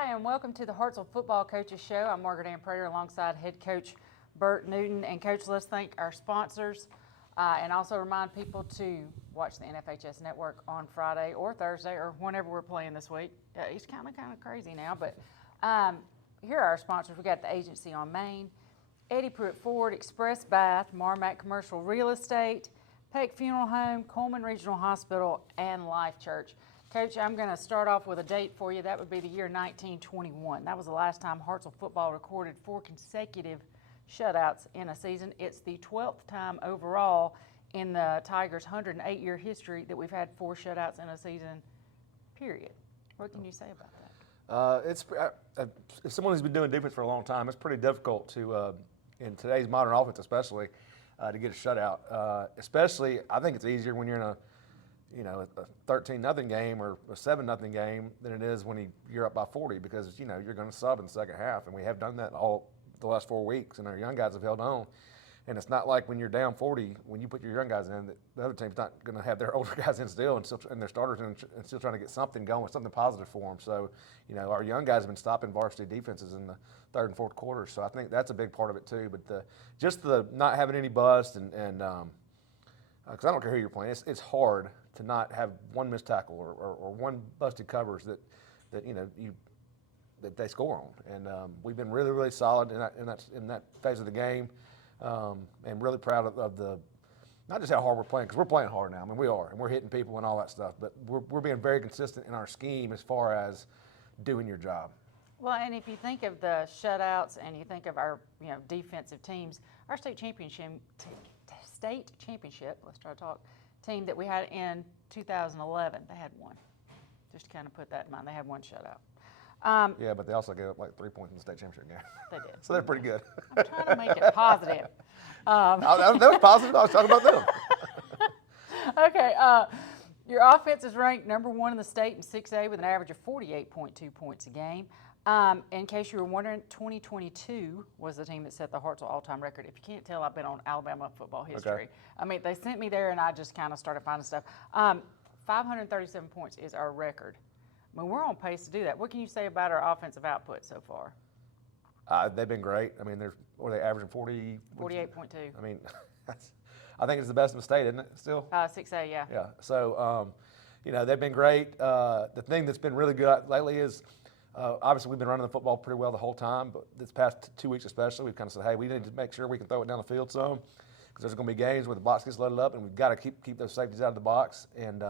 Hi, and welcome to the Hartselle Football Coaches Show. I'm Margaret Ann Prater alongside head coach Bert Newton. And Coach, let's thank our sponsors and also remind people to watch the NFHS Network on Friday or Thursday or whenever we're playing this week. It's kind of crazy now, but here are our sponsors. We got the Agency on Main, Eddie Pruitt Ford, Express Bath, Marmac Commercial Real Estate, Peck Funeral Home, Coleman Regional Hospital, and Life Church. Coach, I'm going to start off with a date for you. That would be the year 1921. That was the last time Hartselle football recorded 4 consecutive shutouts in a season. It's the 12th time overall in the Tigers' 108-year history that we've had 4 shutouts in a season, period. What can you say about that? As someone who's been doing defense for a long time, it's pretty difficult to, in today's modern offense especially, to get a shutout. Especially, I think it's easier when you're in a 13-0 game or a 7-0 game than it is when you're up by 40 because, you're going to sub in the second half. And we have done that all the last 4 weeks, and our young guys have held on. And it's not like when you're down 40, when you put your young guys in, that the other team's not going to have their older guys in still and their starters and still trying to get something going, something positive for them. So, our young guys have been stopping varsity defenses in the third and fourth quarters. So I think that's a big part of it too. But just the not having any bust and because I don't care who you're playing, it's hard to not have one missed tackle or one busted covers that they score on. And we've been really, really solid in that phase of the game, and really proud of the not just how hard we're playing, because we're playing hard now. I mean, we are, and we're hitting people and all that stuff. But we're being very consistent in our scheme as far as doing your job. Well, and if you think of the shutouts and you think of our defensive teams, our state championship, let's try to talk, team that we had in 2011, they had one. Just to kind of put that in mind, they had one shutout. Yeah, but they also gave up like 3 points in the state championship game. They did. So they're pretty good. I'm trying to make it positive. That was positive. I was talking about them. Okay. Your offense is ranked number 1 in the state in 6A with an average of 48.2 points a game. In case you were wondering, 2022 was the team that set the Hartselle all-time record. If you can't tell, I've been on Alabama football history. Okay. I mean, they sent me there, and I just kind of started finding stuff. 537 points is our record. I mean, we're on pace to do that. What can you say about our offensive output so far? They've been great. I mean, what are they averaging, 40? 48.2. I mean, I think it's the best in the state, isn't it, still? 6A, yeah. Yeah. So, they've been great. The thing that's been really good lately is, obviously, we've been running the football pretty well the whole time, but this past 2 weeks especially, we've kind of said, hey, we need to make sure we can throw it down the field some, because there's going to be games where the box gets loaded up, and we've got to keep those safeties out of the box and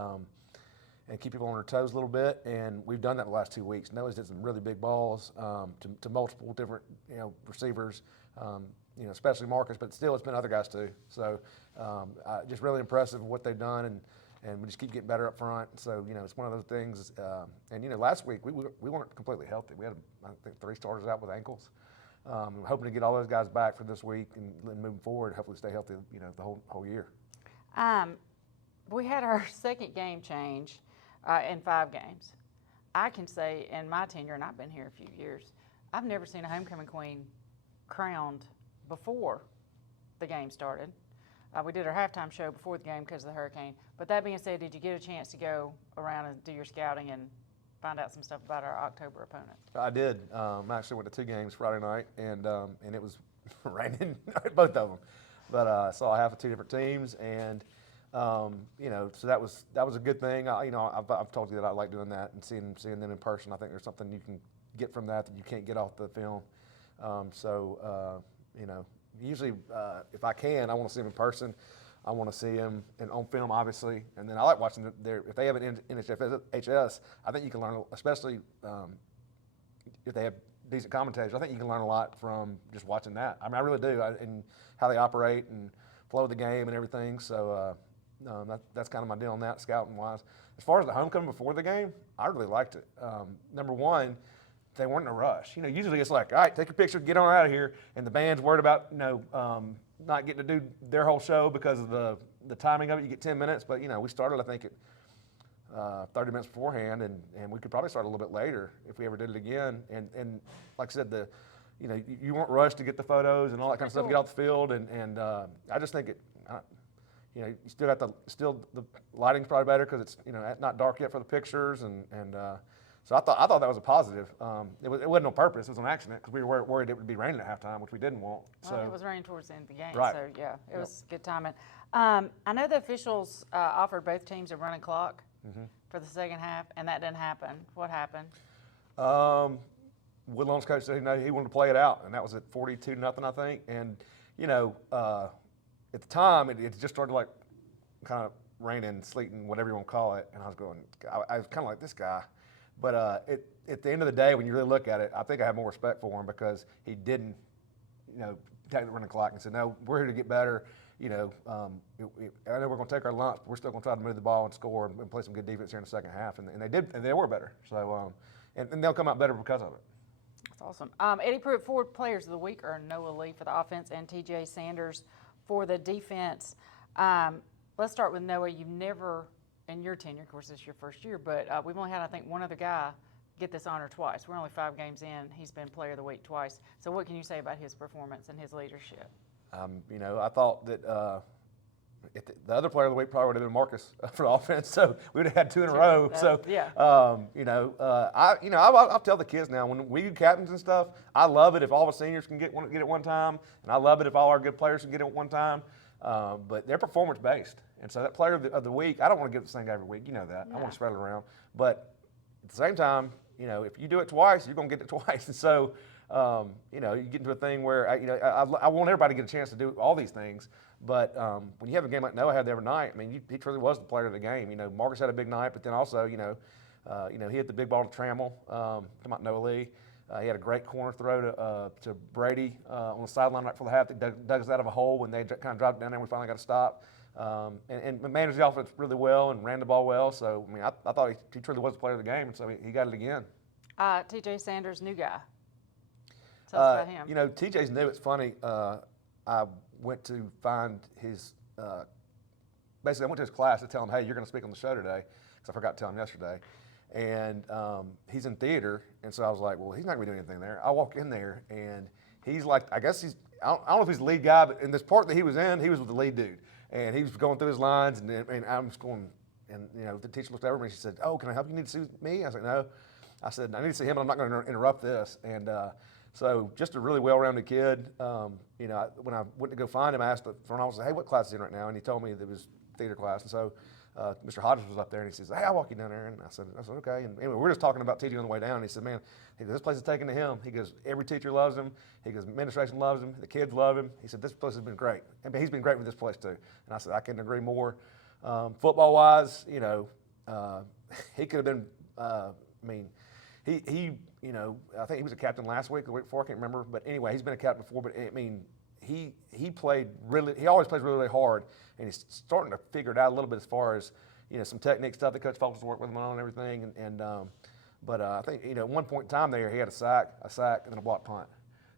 keep people on their toes a little bit. And we've done that the last 2 weeks. Noah's did some really big balls to multiple different receivers, especially Marcus, but still it's been other guys too. So just really impressive with what they've done, and we just keep getting better up front. So, it's one of those things. And, last week we weren't completely healthy. We had, I think, 3 starters out with ankles. Hoping to get all those guys back for this week and moving forward, hopefully stay healthy, the whole year. We had our second game change in 5 games. I can say in my tenure, and I've been here a few years, I've never seen a homecoming queen crowned before the game started. We did our halftime show before the game because of the hurricane. But that being said, did you get a chance to go around and do your scouting and find out some stuff about our October opponent? I did. I actually went to 2 games Friday night, and it was raining both of them. But I saw half of 2 different teams, and so that was a good thing. I've told you that I like doing that and seeing them in person. I think there's something you can get from that you can't get off the film. Usually, if I can, I want to see them in person. I want to see them on film, obviously, and then I like watching if they have an NHS. I think you can learn, especially if they have decent commentators. I think you can learn a lot from just watching that. I mean, I really do, and how they operate and flow of the game and everything. So that's kind of my deal on that, scouting wise. As far as the homecoming before the game, I really liked it. Number one, they weren't in a rush. Usually it's like, all right, take your picture, get on out of here, and the band's worried about not getting to do their whole show because of the timing of it. You get 10 minutes, but we started, I think, at 30 minutes beforehand, and we could probably start a little bit later if we ever did it again. And like I said, you weren't rushed to get the photos and all that kind of stuff, get off the field, and I just think you still got the lighting's probably better because it's not dark yet for the pictures, and So I thought that was a positive. It wasn't on purpose. It was on accident because we were worried it would be raining at halftime, which we didn't want. Well, it was raining towards the end of the game, Right. so yeah, it was good timing. I know the officials offered both teams a running clock for the second half, and that didn't happen. What happened? Woodlawn's coach said he wanted to play it out, and that was at 42-0, I think. And at the time it just started like kind of raining, sleeting, whatever you want to call it. And I was kind of like, this guy. But at the end of the day, when you really look at it, I think I have more respect for him because he didn't, take the running clock and said, no, we're here to get better. I know we're going to take our lumps, but we're still going to try to move the ball and score and play some good defense here in the second half. And they did, and they were better. So, and they'll come out better because of it. That's awesome. Eddie Pruitt Ford Players of the Week are Noah Lee for the offense and TJ Sanders for the defense. Let's start with Noah. You've never, in your tenure, of course, this is your first year, but we've only had, I think, one other guy get this honor twice. We're only 5 games in. He's been Player of the Week twice. So what can you say about his performance and his leadership? I thought that the other Player of the Week probably would have been Marcus for the offense. So we would have had 2 in a row. So yeah. I'll tell the kids now when we do captains and stuff. I love it if all the seniors can get it one time, and I love it if all our good players can get it one time. But they're performance based, and so that Player of the Week, I don't want to give it the same guy every week. You know that. I want to spread it around, but at the same time, if you do it twice, you're going to get it twice. And so, you get into a thing where, I want everybody to get a chance to do all these things. But when you have a game like Noah had the other night, he truly was the player of the game. Marcus had a big night, but then also, he hit the big ball to Trammell, talking about Noah Lee. He had a great corner throw to Brady on the sideline right before the half that dug us out of a hole when they kind of dropped down there and we finally got to stop. And managed the offense really well and ran the ball well. So, I thought he truly was the player of the game, and so he got it again. TJ Sanders, new guy. Tell us about him. TJ's new. It's funny. I went to find his basically, I went to his class to tell him, hey, you're going to speak on the show today, because I forgot to tell him yesterday. And he's in theater, and so I was like, well, he's not going to be doing anything there. I walk in there, and he's like, I guess I don't know if he's the lead guy, but in this part that he was in, he was with the lead dude. And he was going through his lines, and I'm just going, and the teacher looked over me and she said, oh, can I help you? You need to see me? I said, no. I said, I need to see him, and I'm not going to interrupt this. And so just a really well-rounded kid. When I went to go find him, I asked the front office, hey, what class is he in right now? And he told me that it was theater class. And so Mr. Hodges was up there, and he says, hey, I'll walk you down there. And I said, okay. And anyway, we were just talking about TJ on the way down. And he said, man, this place is taken to him. He goes, every teacher loves him. He goes, administration loves him. The kids love him. He said, this place has been great. And he's been great with this place too. And I said, I couldn't agree more. Football-wise, he could have been, I think he was a captain last week or the week before, I can't remember. But anyway, he's been a captain before. But he played really. He always plays really, really hard, and he's starting to figure it out a little bit as far as some technique stuff that Coach Fox work with him on and everything. But I think at one point in time there, he had a sack, and then a block punt.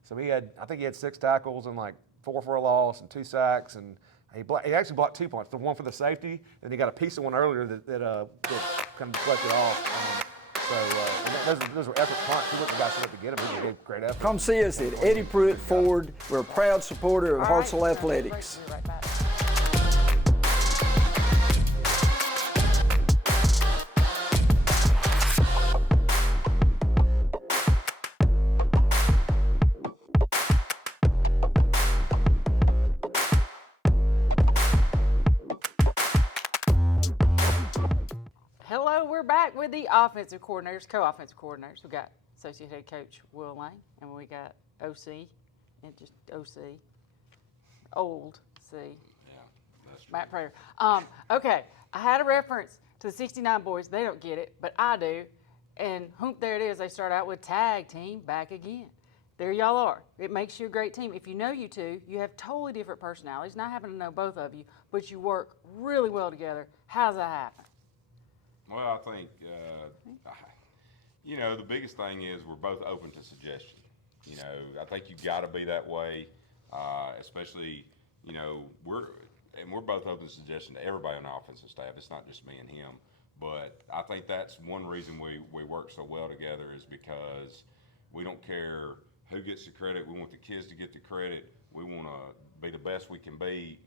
So I think he had 6 tackles and like 4 for a loss and 2 sacks, and he actually blocked 2 punts. The one for the safety, and he got a piece of one earlier that kind of deflected off. Those were effort punts. He wasn't the guy set up to get him. He gave great effort. Come see us at Eddie Pruitt Ford. We're a proud supporter of Hartselle Athletics. We'll be right back. Hello, we're back with the offensive coordinators, co-offensive coordinators. We got associate head coach Will Lane, and we got OC, and just OC, old C. Yeah, that's true. Matt Prater. Okay, I had a reference to the 69 boys. They don't get it, but I do. And there it is. They start out with tag team back again. There y'all are. It makes you a great team. If you know you two, you have totally different personalities. Not having to know both of you, but you work really well together. How does that happen? Well, I think, the biggest thing is we're both open to suggestion. I think you got to be that way, especially, we're both open to suggestion to everybody on the offensive staff. It's not just me and him. But I think that's one reason we work so well together is because we don't care who gets the credit. We want the kids to get the credit. We want to be the best we can be.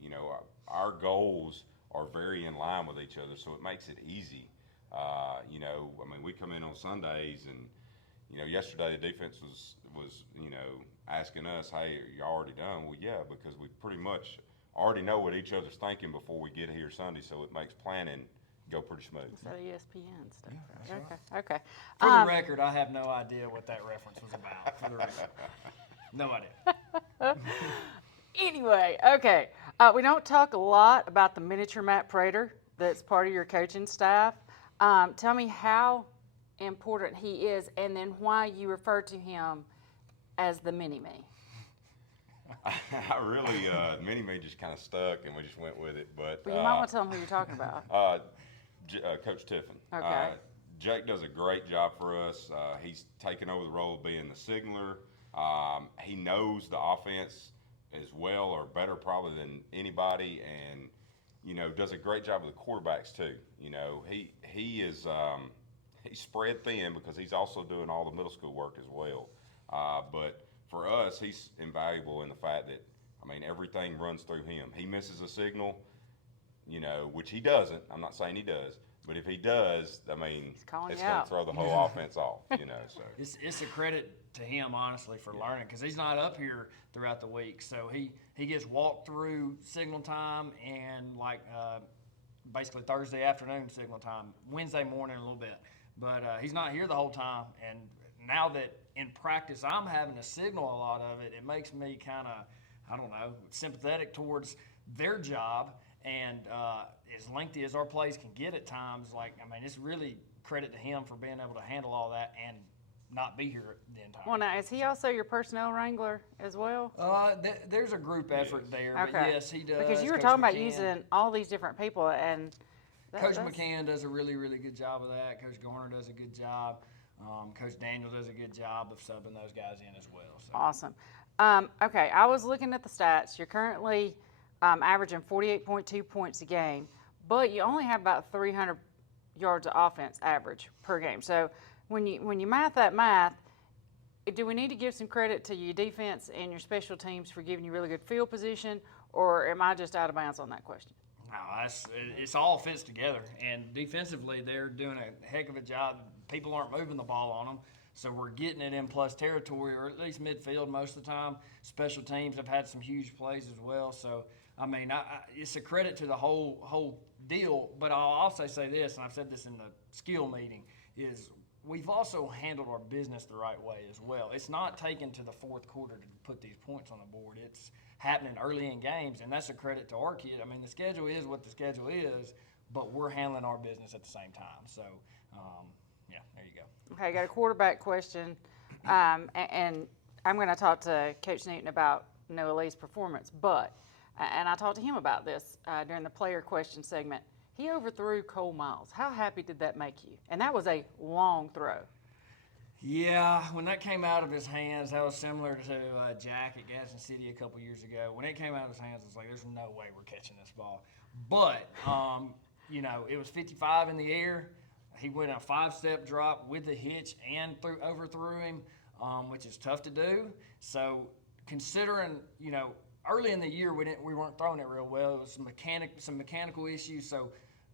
Our goals are very in line with each other, so it makes it easy. You know, I mean, we come in on Sundays and, you know, yesterday the defense was, you know, asking us, hey, are you already done? Well, yeah, because we pretty much already know what each other's thinking before we get here Sunday, so it makes planning go pretty smooth. Is that ESPN stuff? Yeah, Okay, okay. For the record, I have no idea what that reference was about. For the record. No idea. Anyway, okay. We don't talk a lot about the miniature Matt Prater that's part of your coaching staff. Tell me how important he is, and then why you refer to him as the mini-me. I really, Mini-Me just kind of stuck, and we just went with it. But Well, you might want to tell them who you're talking about. Coach Tiffin. Okay. Jake does a great job for us. He's taken over the role of being the signaler. He knows the offense as well or better probably than anybody, and you know, does a great job with the quarterbacks too. You know, he is he's spread thin because he's also doing all the middle school work as well. But for us, he's invaluable in the fact that, I mean, everything runs through him. He misses a signal, you know, which he doesn't. I'm not saying he does, but if he does, I mean, calling it's you going out. to throw the whole offense off, you know. So It's a credit to him, honestly, for learning, because he's not up here throughout the week. So he gets walked through signal time and basically Thursday afternoon signal time, Wednesday morning a little bit. But he's not here the whole time. And now that in practice I'm having to signal a lot of it, it makes me kind of, I don't know, sympathetic towards their job. And as lengthy as our plays can get at times, it's really credit to him for being able to handle all that and not be here the entire Well, now, is he also your personnel wrangler as well? There's a group effort there, but Okay. yes, he does. Because you were Coach talking about McCann- using all these different people, and Coach that's- McCann does a really, really good job of that. Coach Garner does a good job. Coach Daniel does a good job of subbing those guys in as well. So. Awesome. Okay, I was looking at the stats. You're currently averaging 48.2 points a game, but you only have about 300 yards of offense average per game. So when you math that math, do we need to give some credit to your defense and your special teams for giving you really good field position, or am I just out of bounds on that question? No, it's all fits together. And defensively, they're doing a heck of a job. People aren't moving the ball on them, so we're getting it in plus territory, or at least midfield most of the time. Special teams have had some huge plays as well. So, I mean, it's a credit to the whole deal. But I'll also say this, and I've said this in the skill meeting, is we've also handled our business the right way as well. It's not taken to the fourth quarter to put these points on the board. It's happening early in games, and that's a credit to our kid. I mean, the schedule is what the schedule is, but we're handling our business at the same time. So, yeah, there you go. Okay, I got a quarterback question, and I'm going to talk to Coach Newton about Noah Lee's performance, and I talked to him about this during the player question segment. He overthrew Cole Miles. How happy did that make you? And that was a long throw. Yeah, when that came out of his hands, that was similar to Jack at Gadsden City a couple years ago. When it came out of his hands, it's like, there's no way we're catching this ball. But, you know, it was 55 in the air. He went a 5-step drop with the hitch and overthrew him, which is tough to do. So considering, you know, early in the year we weren't throwing it real well. It was some mechanical issues. So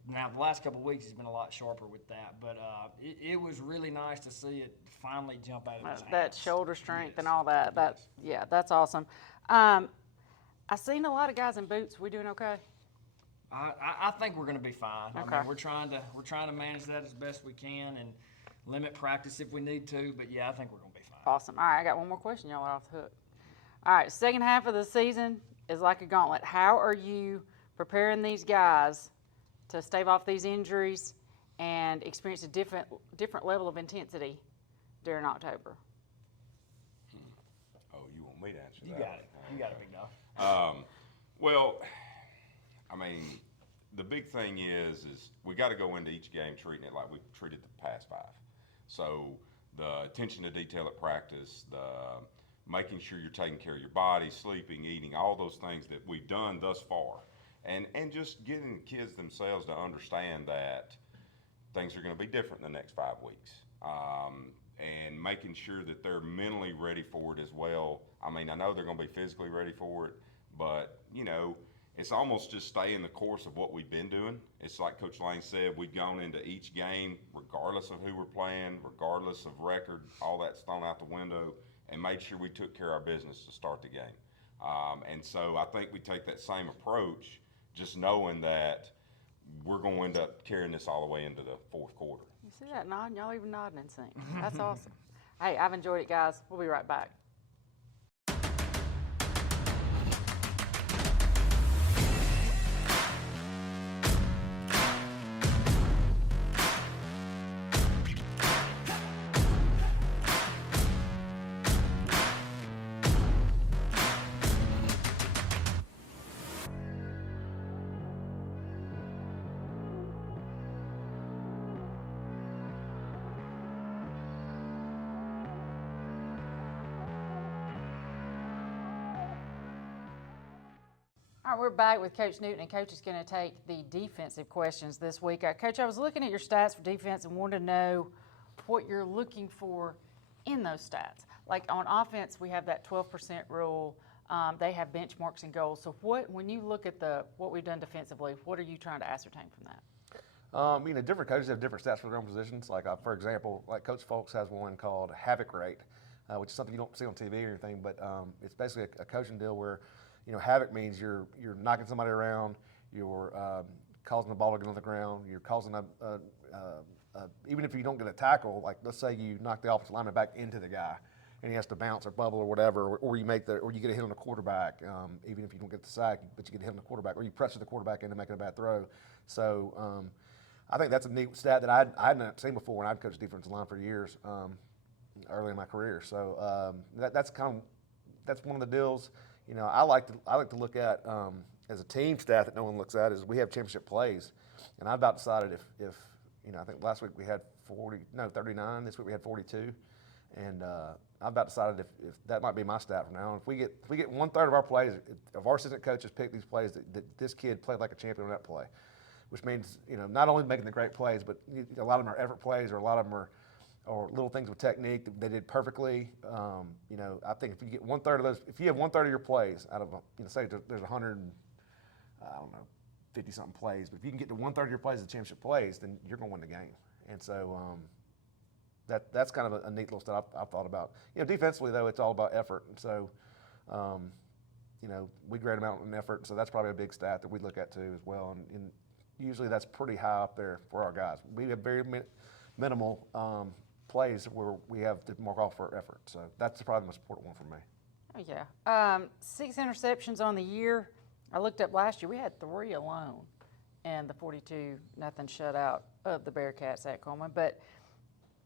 now the last couple of weeks he's been a lot sharper with that. But it was really nice to see it finally jump out of his hands. That shoulder strength and all that. Yes. Yeah, that's awesome. I've seen a lot of guys in boots. We doing okay? I think we're going to be fine. Okay. I mean, we're trying to manage that as best we can and limit practice if we need to. But yeah, I think we're going to be fine. Awesome. All right, I got one more question. Y'all are off the hook. All right, second half of the season is like a gauntlet. How are you preparing these guys to stave off these injuries and experience a different level of intensity during October? Oh, you want me to answer You that? got it. You got it, big dog. Well, I mean, the big thing is we got to go into each game treating it like we've treated the past 5. So the attention to detail at practice, the making sure you're taking care of your body, sleeping, eating, all those things that we've done thus far. And just getting the kids themselves to understand that things are going to be different in the next 5 weeks. And making sure that they're mentally ready for it as well. I mean, I know they're going to be physically ready for it, but, you know, it's almost just staying the course of what we've been doing. It's like Coach Lane said, we've gone into each game, regardless of who we're playing, regardless of record, all that's thrown out the window, and made sure we took care of our business to start the game. And so I think we take that same approach, just knowing that we're going to end up carrying this all the way into the fourth quarter. You see that nod? Y'all even nodding in sync. That's awesome. Hey, I've enjoyed it, guys. We'll be right back. All right, we're back with Coach Newton, and Coach is going to take the defensive questions this week. Coach, I was looking at your stats for defense and wanted to know what you're looking for in those stats. Like on offense, we have that 12% rule. They have benchmarks and goals. So when you look at what we've done defensively, what are you trying to ascertain from that? Different coaches have different stats for their own positions. Like, for example, like Coach Folks has one called havoc rate, which is something you don't see on TV or anything, but it's basically a coaching deal where, havoc means you're knocking somebody around, you're causing the ball to get on the ground, you're causing even if you don't get a tackle, like let's say you knock the offensive lineman back into the guy, and he has to bounce or bubble or whatever, or you get a hit on the quarterback, even if you don't get the sack, but you get a hit on the quarterback, or you pressure the quarterback into making a bad throw. So I think that's a neat stat that I hadn't seen before when I'd coached defensive line for years early in my career. So that's one of the deals. I like to look at as a team stat that no one looks at is we have championship plays, and I've about decided if I think last week we had 39. This week we had 42, and I've about decided if that might be my stat from now on. If we get 1/3 of our plays, if our assistant coaches pick these plays that this kid played like a champion on that play, which means not only making the great plays, but a lot of them are effort plays, or a lot of them are little things with technique that they did perfectly. I think if you get 1/3 of those, if you have 1/3 of your plays out of, say there's 50-something plays, but if you can get to 1/3 of your plays as championship plays, then you're going to win the game. And so that's kind of a neat little stat I've thought about. Defensively though, it's all about effort, and so we grade them out in effort, so that's probably a big stat that we look at too as well. And usually that's pretty high up there for our guys. We have very minimal plays where we have to mark off for effort. So that's probably the most important one for me. Oh, yeah. 6 interceptions on the year. I looked up last year. We had 3 alone in the 42-0 shutout of the Bearcats at Coleman. But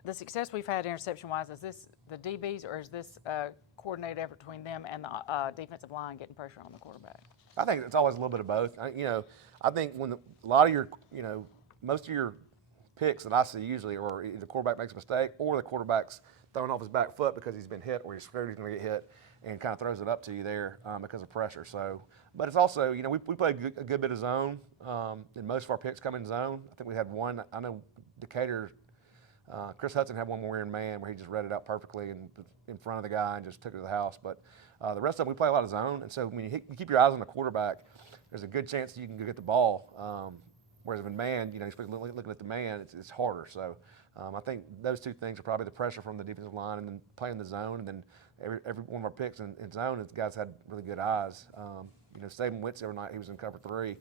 the success we've had interception-wise, is this the DBs, or is this a coordinated effort between them and the defensive line getting pressure on the quarterback? I think it's always a little bit of both. I think when a lot of your, most of your picks that I see usually, or either the quarterback makes a mistake or the quarterback's throwing off his back foot because he's been hit or he's scared he's going to get hit, and kind of throws it up to you there because of pressure. So, but it's also, we play a good bit of zone, and most of our picks come in zone. I think we had one. I know Decatur, Chris Hudson had one where we were in man where he just read it out perfectly and in front of the guy and just took it to the house. But the rest of them, we play a lot of zone, and so when you keep your eyes on the quarterback, there's a good chance that you can go get the ball. Whereas in man, you're supposed to be looking at the man, it's harder. So I think those two things are probably the pressure from the defensive line, and then playing the zone, and then every one of our picks in zone, the guys had really good eyes. Saban Witz every night he was in cover 3,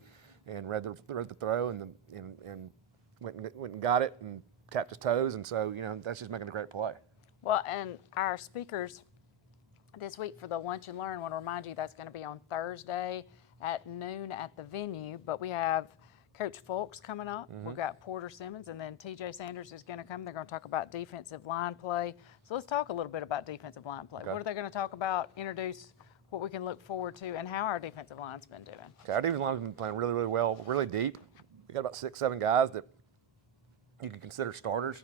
and read the throw, and went and got it and tapped his toes, and so that's just making a great play. Well, and our speakers this week for the Lunch and Learn, I want to remind you that's going to be on Thursday at noon at the venue, but we have Coach Folks coming up. Mm-hmm. We've got Porter Simmons, and then TJ Sanders is going to come. They're going to talk about defensive line play. So let's talk a little bit about defensive line play. Okay. What are they going to talk about, introduce what we can look forward to, and how our defensive line's been doing? Okay, our defensive line's been playing really, really well, really deep. We got about 6-7 guys that you can consider starters.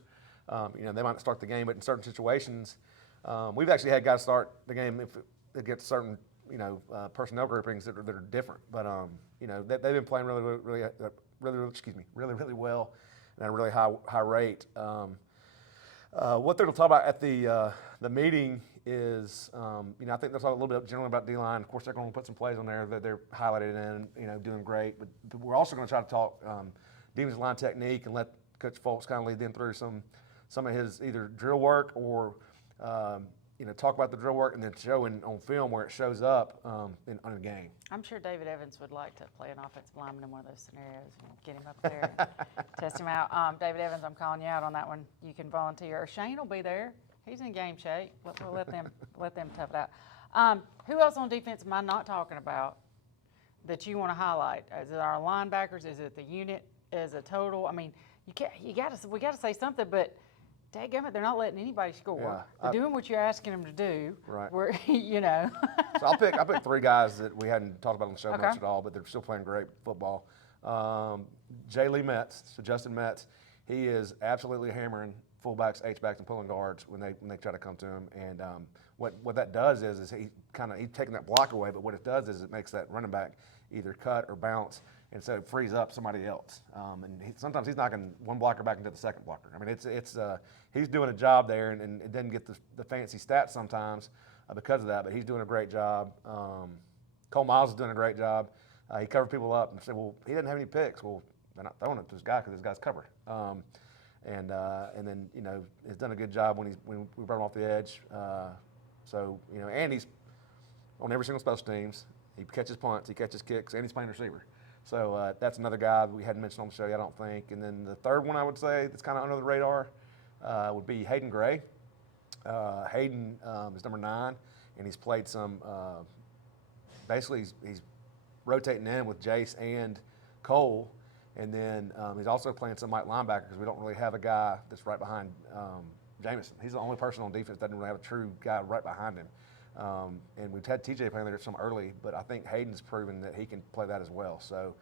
They might not start the game, but in certain situations, we've actually had guys start the game against certain personnel groupings that are different. But they've been playing really well and at a really high rate. What they're going to talk about at the the meeting is, I think that's a little bit generally about D-line. Of course, they're going to put some plays on there that they're highlighted in, doing great. But we're also going to try to talk defensive line technique and let Coach Folks kind of lead them through some of his either drill work or, talk about the drill work and then show on film where it shows up on a game. I'm sure David Evans would like to play an offensive lineman in one of those scenarios and get him up there and test him out. David Evans, I'm calling you out on that one. You can volunteer. Or Shane will be there. He's in game shape. We'll let them tough it out. Who else on defense am I not talking about that you want to highlight? Is it our linebackers? Is it the unit? Is it total? I mean, we got to say something, but dadgummit, they're not letting anybody score. Yeah, they're doing what you're asking them to do. Right. We're, So I'll pick 3 guys that we hadn't talked about on the show Okay. much at all, but they're still playing great football. Jay Lee Metz, so Justin Metz, he is absolutely hammering fullbacks, H-backs, and pulling guards when they try to come to him. And what that does is he's taking that block away, but what it does is it makes that running back either cut or bounce, and so it frees up somebody else. And sometimes he's knocking one blocker back into the second blocker. I mean, he's doing a job there, and it doesn't get the fancy stats sometimes because of that, but he's doing a great job. Cole Miles is doing a great job. He covered people up and said, well, he doesn't have any picks. Well, they're not throwing it to this guy because this guy's covered. And then has done a good job when we brought him off the edge. And he's on every single special teams. He catches punts, he catches kicks, and he's playing receiver. So that's another guy that we hadn't mentioned on the show yet, I don't think. And then the third one I would say that's kind of under the radar would be Hayden Gray. Hayden is number 9, and he's played some. Basically, he's rotating in with Jace and Cole. And then he's also playing some light linebacker because we don't really have a guy that's right behind Jamison. He's the only person on defense that doesn't really have a true guy right behind him. And we've had TJ playing there some early, but I think Hayden's proven that he can play that as well. So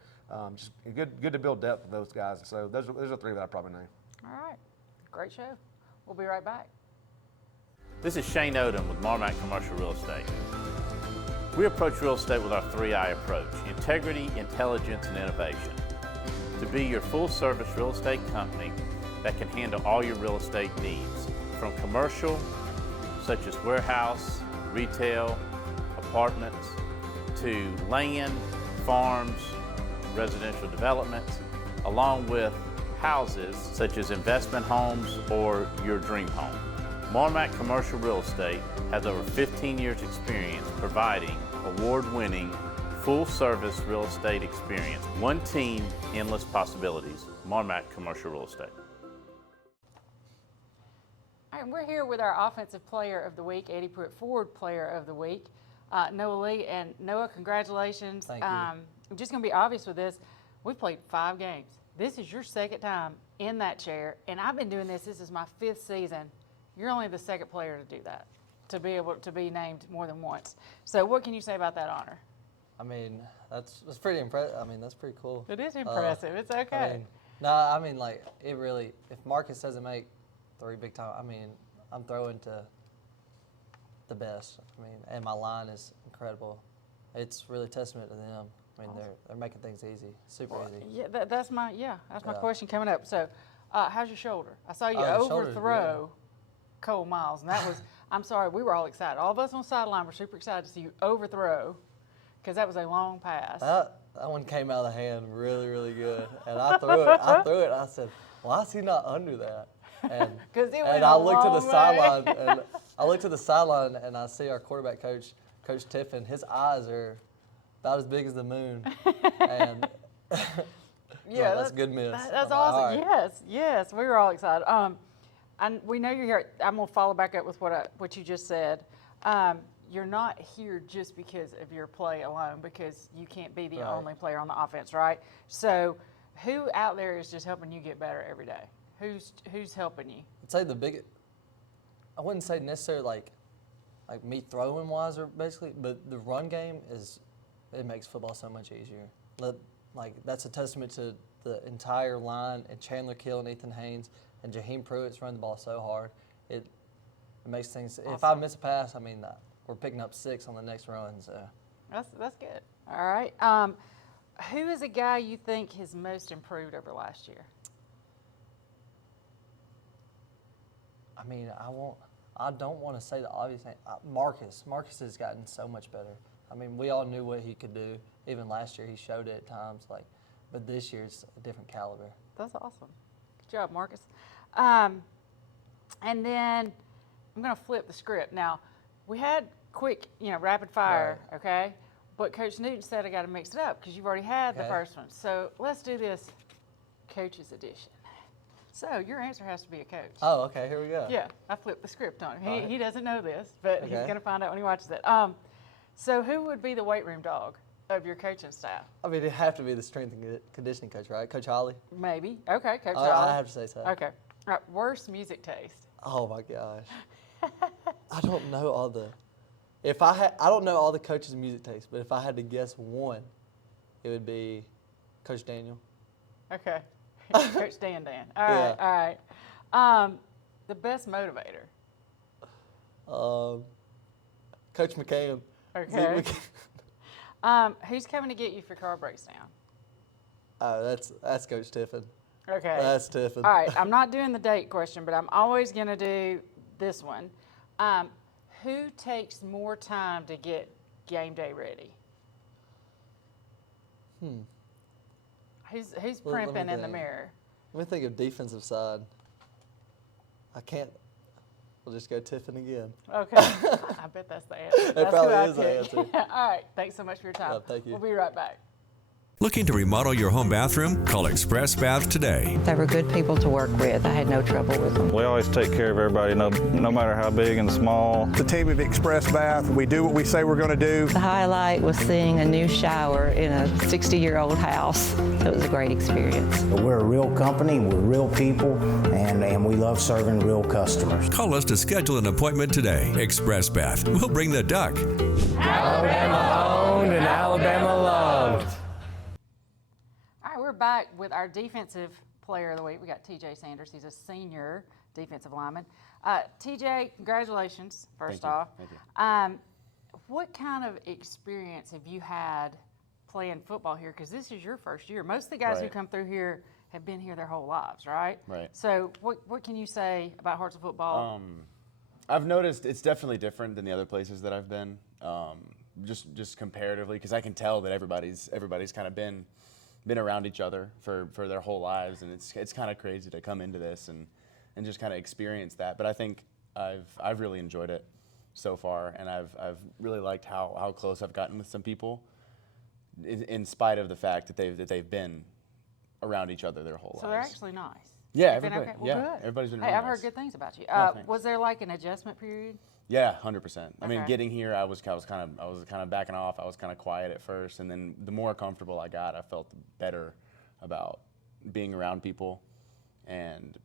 just good to build depth with those guys. So those are 3 that I probably name. All right. Great show. We'll be right back. This is Shane Odom with Marmac Commercial Real Estate. We approach real estate with our 3I approach: integrity, intelligence, and innovation. To be your full-service real estate company that can handle all your real estate needs, from commercial, such as warehouse, retail, apartments, to land, farms, residential developments, along with houses, such as investment homes or your dream home. Marmac Commercial Real Estate has over 15 years experience providing award-winning full-service real estate experience. One team, endless possibilities. Marmac Commercial Real Estate. All right, we're here with our Offensive Player of the Week, Eddie Pruitt Ford Player of the Week, Noah Lee. And Noah, congratulations. Thank you. I'm just going to be obvious with this. We've played 5 games. This is your 2nd time in that chair, and I've been doing this. This is my 5th season. You're only the 2nd player to do that, to be able to be named more than once. So what can you say about that honor? I mean, that's pretty impressive. I mean, that's pretty cool. It is impressive. It's okay. It really, if Marcus doesn't make 3 big time, I mean, I'm throwing to the best. I mean, and my line is incredible. It's really a testament to them. I mean, they're making things easy, super easy. Yeah, that's my question coming up. So, how's your shoulder? I saw you the shoulder's overthrow Cole Miles, and that was. I'm sorry, we were all excited. All of us on the sideline were super excited to see you overthrow, because that was a long pass. That one came out of the hand really, really good, and I threw it. And I said, "Why is he not under that?" And 'Cause it went and I a looked to the long way. sideline, and I looked to the sideline, and I see our quarterback coach, Coach Tiffin. His eyes are about as big as the moon, and Yeah, that's a good miss. That's I'm like, all awesome. right. Yes, we were all excited. And we know you're here. I'm gonna follow back up with what you just said. You're not here just because of your play alone, because you can't be the Right. only player on the offense, right? So, who out there is just helping you get better every day? Who's helping you? I'd say I wouldn't say necessarily like me throwing wise or basically, but the run game it makes football so much easier. That's a testament to the entire line and Chandler Kill and Ethan Haynes and Jaheim Pruitt's run the ball so hard. It makes things. Awesome. If I miss a pass, I mean we're picking up 6 on the next run. So That's good. All right. Who is a guy you think has most improved over last year? I mean, I don't want to say the obvious thing. Marcus has gotten so much better. I mean, we all knew what he could do. Even last year, he showed it at times. But this year it's a different caliber. That's awesome. Good job, Marcus. And then I'm going to flip the script. Now, we had quick, rapid fire, okay? But Coach Newton said I got to mix it up because you've already had the first one. So let's do this Coach's edition. So your answer has to be a coach. Oh, okay. Here we go. Yeah, I flipped the script on him. All right. He doesn't know this, but he's Okay. going to find out when he watches it. So who would be the weight room dog of your coaching staff? I mean, it'd have to be the strength and conditioning coach, right? Coach Holly? Maybe. Okay, Coach I Holly. have to say so. Okay. All right, worst music taste. Oh my gosh. I don't know all the. I don't know all the coaches' music tastes, but if I had to guess one, it would be Coach Daniel. Okay. Coach Dan. All right, Yeah. all right. The best motivator. Coach McCann. Okay. Zeke McCann. Who's coming to get you if your car breaks down? Oh, that's Coach Tiffin. Okay. That's Tiffin. All right, I'm not doing the date question, but I'm always going to do this one. Who takes more time to get game day ready? Who's Well, let me primping in the think. mirror? Let me think of defensive side. I can't. We'll just go Tiffin again. Okay. I bet that's the answer. That's probably who I is the picked. answer. All right, thanks so much for your time. Yeah, thank you. We'll be right back. Looking to remodel your home bathroom? Call Express Bath today. They were good people to work with. I had no trouble with them. We always take care of everybody, no matter how big and small. The team at Express Bath, we do what we say we're going to do. The highlight was seeing a new shower in a 60-year-old house. It was a great experience. We're a real company, we're real people, and we love serving real customers. Call us to schedule an appointment today. Express Bath. We'll bring the duck. Alabama owned and Alabama loved. All right, we're back with our defensive player of the week. We got TJ Sanders. He's a senior defensive lineman. TJ, congratulations, first off. Thank you. What kind of experience have you had playing football here? Because this is your first year. Most of the guys who Right. come through here have been here their whole lives, right? Right. So what can you say about Hartselle football? I've noticed it's definitely different than the other places that I've been, just comparatively, because I can tell that everybody's kind of been around each other for their whole lives, and it's kind of crazy to come into this and just kind of experience that. But I think I've really enjoyed it so far, and I've really liked how close I've gotten with some people, in spite of the fact that they've been around each other their whole So lives. they're actually nice. Yeah, You've been everybody. okay? Well, Yeah, good. everybody's been Hey, really I've heard nice. good things about you. thanks. Was there like an adjustment period? Yeah, 100%. I mean, Okay. getting here, I was kind of backing off. I was kind of quiet at first, and then the more comfortable I got, I felt better about being around people and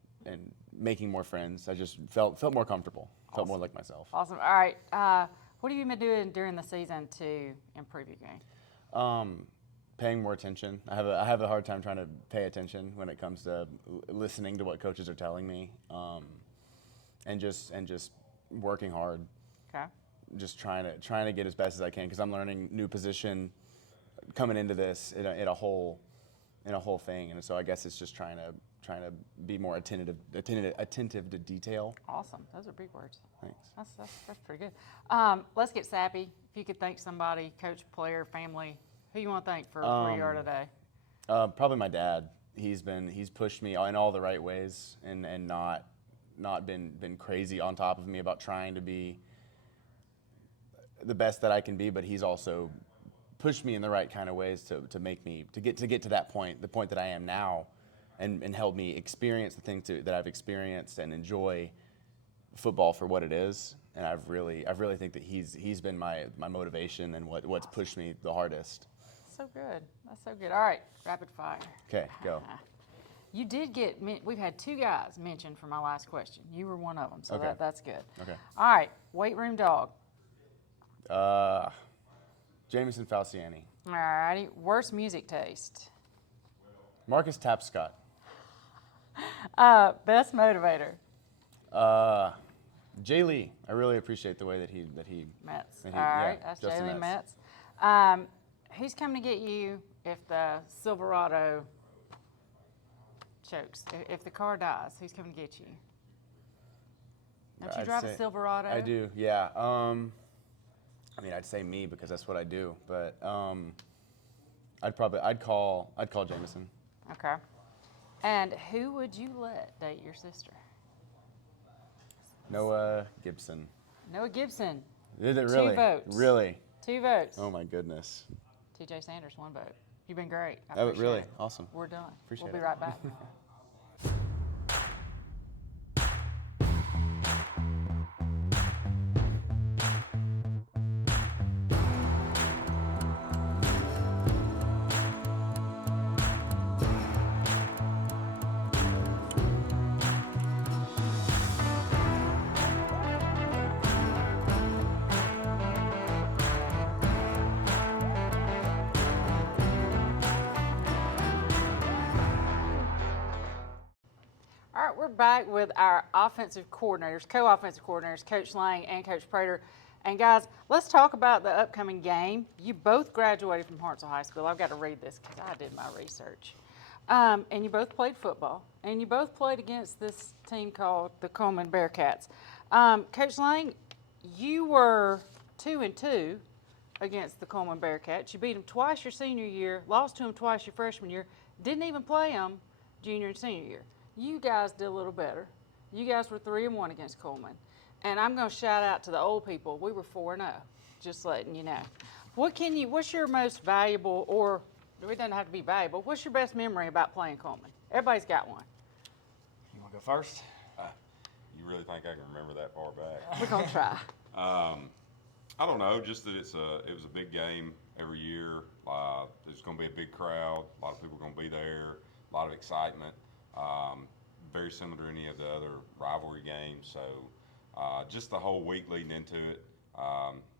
making more friends. I just felt more comfortable. Felt more like myself. Awesome. All right. What have you been doing during the season to improve your game? Paying more attention. I have a hard time trying to pay attention when it comes to listening to what coaches are telling me, and just working hard. Okay. Just trying to get as best as I can, because I'm learning new position coming into this in a whole thing, and so I guess it's just trying to be more attentive to detail. Awesome. Those are big words. Thanks. That's pretty good. Let's get sappy. If you could thank somebody, coach, player, family, who you want to thank for where you are today? Probably my dad. He's pushed me in all the right ways, and not been crazy on top of me about trying to be the best that I can be, but he's also pushed me in the right kind of ways to make me to get to that point, the point that I am now, and help me experience the things that I've experienced and enjoy football for what it is. And I really think that he's been my motivation and what's pushed me the hardest. So good. That's so good. All right, rapid fire. Okay, go. You did get, we've had two guys mentioned for my last question. You were one of them, so Okay. that's good. Okay. All right, weight room dog. Jamison Falciani. All righty, worst music taste. Marcus Tapscott. Best motivator. Jay Lee. I really appreciate the way that he Metz. that All he- right, yeah, that's Justin Jalen Metz. Metz. Who's coming to get you if the Silverado chokes? If the car dies, who's coming to get you? Don't you drive a Silverado? I do, yeah. I mean, I'd say me because that's what I do, but I'd call Jameson. Okay. And who would you let date your sister? Noah Gibson. Noah Gibson. Is it really? 2 votes. Really? 2 votes. Oh my goodness. TJ Sanders, 1 vote. You've been great. I Oh, appreciate really? it. Awesome. We're done. Appreciate We'll be it. right back. All right, we're back with our offensive coordinators, co-offensive coordinators, Coach Lang and Coach Prater. And guys, let's talk about the upcoming game. You both graduated from Hartselle High School. I've got to read this because I did my research. And you both played football, and you both played against this team called the Coleman Bearcats. Coach Lang, you were 2-2 against the Coleman Bearcats. You beat them twice your senior year, lost to them twice your freshman year, didn't even play them junior and senior year. You guys did a little better. You guys were 3-1 against Coleman. And I'm going to shout out to the old people. We were 4-0, just letting you know. What's your most valuable, or it doesn't have to be valuable, what's your best memory about playing Coleman? Everybody's got one. You want to go first? You really think I can remember that far back? We're going to try. I don't know, just that it was a big game every year. There's going to be a big crowd. A lot of people are going to be there. A lot of excitement. Very similar to any of the other rivalry games. So just the whole week leading into it.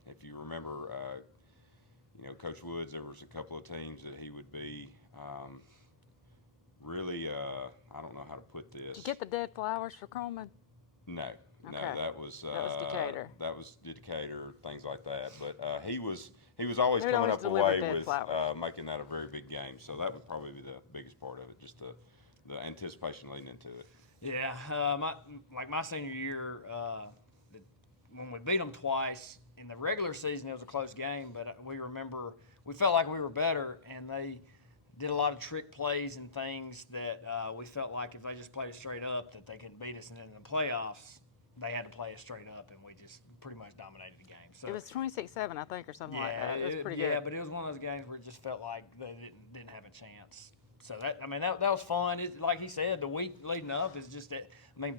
If you remember, Coach Woods, there was a couple of teams that he would be really, I don't know how to put this. Did you get the dead flowers for Coleman? No, Okay. that was Decatur. That was Decatur, things like that. But he was always They'd coming always up a deliver way dead with flowers. making that a very big game. So that would probably be the biggest part of it, just the anticipation leading into it. Yeah, my senior year, when we beat them twice in the regular season, it was a close game. But we felt like we were better, and they did a lot of trick plays and things that we felt like if they just played it straight up, that they couldn't beat us. And then in the playoffs, they had to play it straight up, and we just pretty much dominated the game. So It was 26-7, I think, or something like yeah, that. It was pretty good. Yeah, but it was one of those games where it just felt like they didn't have a chance. So that was fun. Like he said, the week leading up is just that.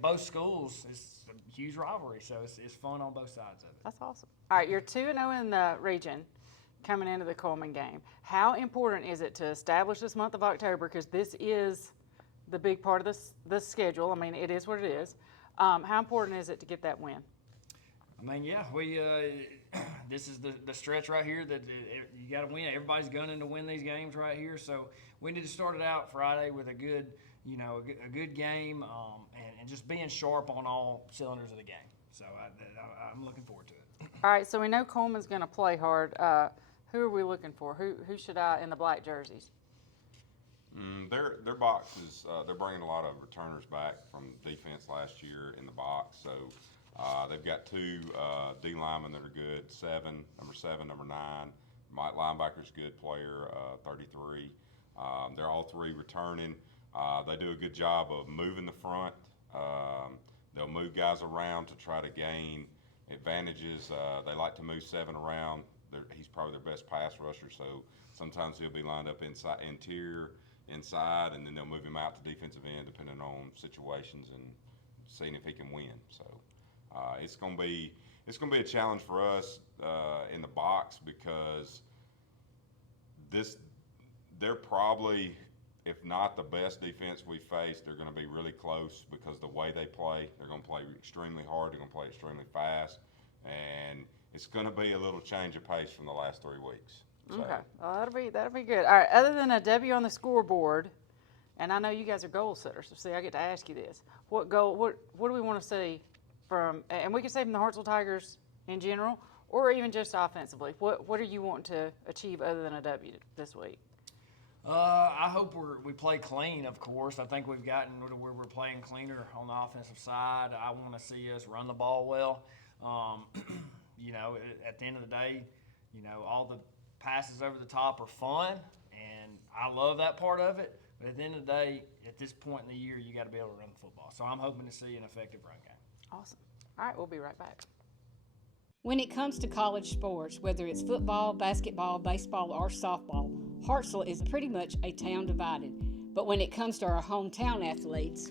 Both schools, it's a huge rivalry, so it's fun on both sides of it. That's awesome. All right, you're 2-0 in the region coming into the Coleman game. How important is it to establish this month of October, because this is the big part of this schedule? I mean, it is what it is. How important is it to get that win? We this is the stretch right here that you got to win. Everybody's gunning to win these games right here, so we need to start it out Friday with a good, a good game, and just being sharp on all cylinders of the game. So I'm looking forward to it. All right, so we know Coleman's going to play hard. Who are we looking for? Who should I in the black jerseys? Their box is they're bringing a lot of returners back from defense last year in the box. So they've got 2 D linemen that are good. Number 7, number 9. Mike linebacker's a good player, 33. They're all 3 returning. They do a good job of moving the front. They'll move guys around to try to gain advantages. They like to move 7 around. He's probably their best pass rusher, so sometimes he'll be lined up inside, and then they'll move him out to defensive end depending on situations and seeing if he can win. So it's gonna be a challenge for us in the box, because they're probably, if not the best defense we face, they're going to be really close, because the way they play, they're going to play extremely hard, they're going to play extremely fast, and it's going to be a little change of pace from the last 3 weeks. So. Okay, well, that'll be good. All right, other than a W on the scoreboard, and I know you guys are goal setters, so see, I get to ask you this: what do we want to see from? And we can say from the Hartselle Tigers in general, or even just offensively. What are you wanting to achieve other than a W this week? I hope we play clean, of course. I think we've gotten to where we're playing cleaner on the offensive side. I want to see us run the ball well. You know, at the end of the day, you know, all the passes over the top are fun, and I love that part of it. But at the end of the day, at this point in the year, you got to be able to run the football. So I'm hoping to see an effective run game. Awesome. All right, we'll be right back. When it comes to college sports, whether it's football, basketball, baseball, or softball, Hartselle is pretty much a town divided. But when it comes to our hometown athletes,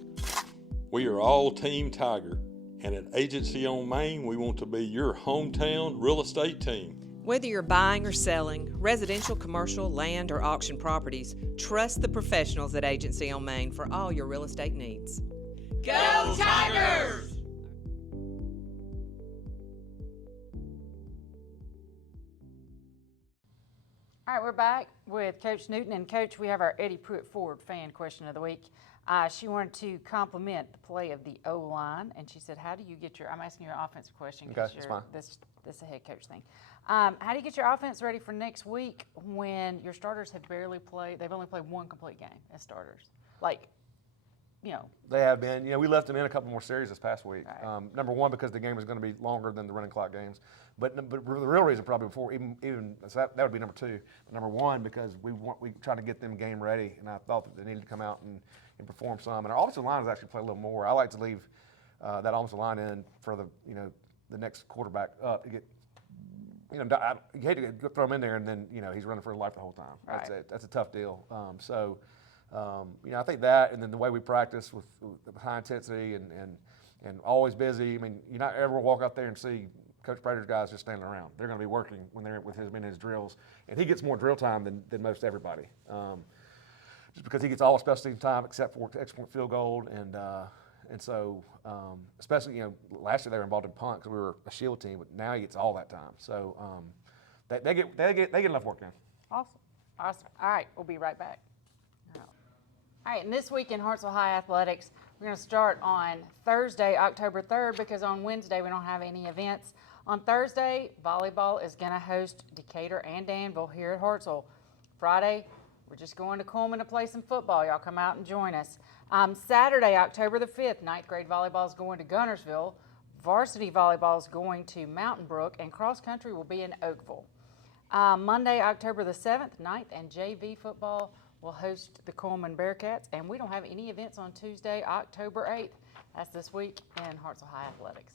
we are all Team Tiger, and at Agency on Main, we want to be your hometown real estate team. Whether you're buying or selling, residential, commercial, land, or auction properties, trust the professionals at Agency on Main for all your real estate needs. Go Tigers! All right, we're back with Coach Newton. And Coach, we have our Eddie Pruitt Ford fan question of the week. She wanted to compliment the play of the O-line, and she said, how do you get your, I'm asking you an offensive question because this is a head coach thing. How do you get your offense ready for next week when your starters have barely played, they've only played one complete game as starters? Like, you know. They have been. You know, we left them in a couple more series this past week. Right. Number one, because the game is going to be longer than the running clock games. But the real reason probably before, even so that would be number two. But number one, because we try to get them game ready, and I thought that they needed to come out and perform some. And our offensive line has actually played a little more. I like to leave that offensive line in for the next quarterback up to get. You hate to throw him in there and then he's running for his life the whole time. Right. That's a tough deal. I think that, and then the way we practice with high intensity and always busy. I mean, you're not ever walk out there and see Coach Prater's guys just standing around. They're going to be working when they're with his drills, and he gets more drill time than most everybody. Just because he gets all special team time except for extra point field goal, and so especially last year they were involved in punt because we were a shield team, but now he gets all that time. So they get enough work in. Awesome. All right, we'll be right back. All right, and this week in Hartselle High Athletics, we're going to start on Thursday, October 3rd, because on Wednesday we don't have any events. On Thursday, volleyball is going to host Decatur and Danville here at Hartselle. Friday, we're just going to Coleman to play some football. Y'all come out and join us. Saturday, October the 5th, 9th grade volleyball is going to Gunnersville. Varsity volleyball is going to Mountain Brook, and cross country will be in Oakville. Monday, October the 7th, 9th and JV football will host the Coleman Bearcats, and we don't have any events on Tuesday, October 8th. That's this week in Hartselle High Athletics.